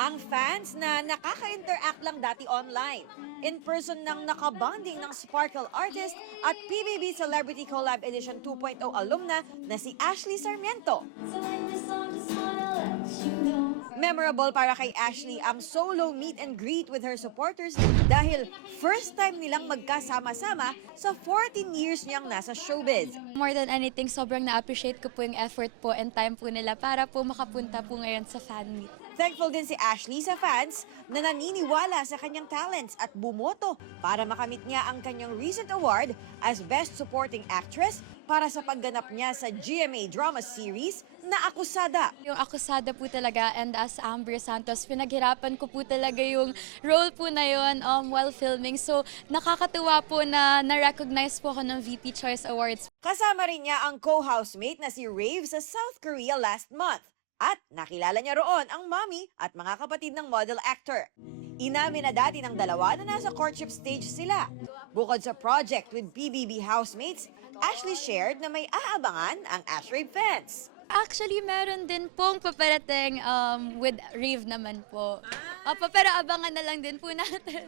Ang fans na nakaka-interact lang dati online, in person nang nakabonding ng Sparkle Artist at PBB Celebrity Collab Edition 2.0 alumna na si Ashley Sarmiento. Memorable para kay Ashley ang solo meet and greet with her supporters dahil first time nilang magkasama-sama sa 14 years niyang nasa showbiz. More than anything, sobrang na-appreciate ko po yung effort po and time po nila para po makapunta po ngayon sa fan meet. Thankful din si Ashley sa fans na naniniwala sa kanyang talents at bumoto para makamit niya ang kanyang recent award as Best Supporting Actress para sa pagganap niya sa GMA drama series na Akusada. Yung Akusada po talaga and as Amber Santos, pinaghirapan ko po talaga yung role po na yun while filming. So nakakatuwa po na na-recognize po ako ng VP Choice Awards. Kasama rin niya ang co-housemate na si Rave sa South Korea last month. At nakilala niya roon ang mommy at mga kapatid ng model actor. Inamin na dati ng dalawa na nasa courtship stage sila. Bukod sa project with PBB housemates, Ashley shared na may aabangan ang Ashrave fans. Actually, meron din pong paparating with Rave naman po. Pero abangan na lang din po natin.